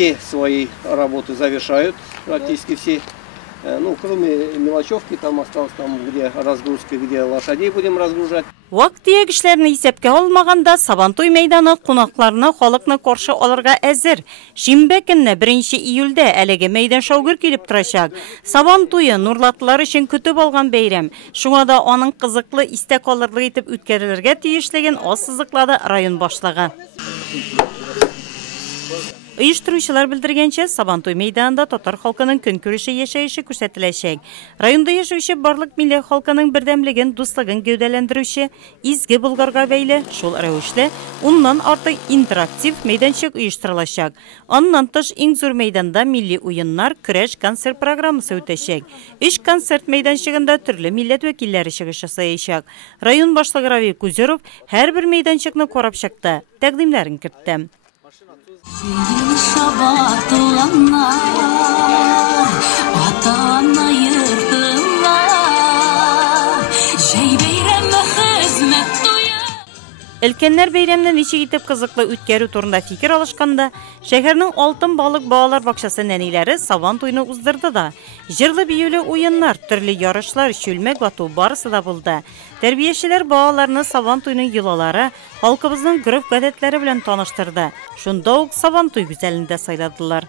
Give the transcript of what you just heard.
все свои работы завершают, практически все. Ну, кроме мелочевки, там осталось, там, где разгрузки, где лошадей будем разгружать. Вакыт егешләрне исәпкә алмаганда, Сабантуй мәйданы кунакларны халыкны каршы алырга әзер. Шимбә көнне 1 июльдә әлеге мәйдан шаугыр килеп торачак. Сабантуйы нурлатлар өчен көтеп алган бәйрәм. Шуңа да аның кызыклы истә калырлык итеп үткәрелергә тиешлеген ассызыклады район башлыгы. Оештыручылар белдергәнчә, Сабантуй мәйданында татар халкының көнкүреше яшәеше күрсәтеләчәк. Районда яшәүче барлык милләт халкының бердәмлеген, дуслыгын гәүдәләндерүче изге Болгарга бәйле шул рәвешле 10ннан артык интерактив мәйданчык оештырылачак. Аннан тыш иң зур мәйданда милли уеннар, көрәш концерт программасы үтәчәк. 3 концерт мәйданчыгында төрле милләт вәкилләре чыгыш ясаячак. Район башлыгы Равил Кузеров һәрбер мәйданчыкны карап чыкты, тәкъдимнәрен кертте. Өлкәннәр бәйрәмне ничек итеп кызыклы үткәрү турында фикер алышканда, шәһәрнең Алтын балык балалар бакчасы нәниләре Сабантуйны уздырды да. Җырлы биюле уеннар, төрле ярышлар, чүлмәк вату барысы да булды. Тәрбиячеләр балаларны Сабантуйның йолалары, халкыбызның гореф-гадәтләре белән таныштырды. Шунда ук Сабантуй гүзәлендә сайладылар.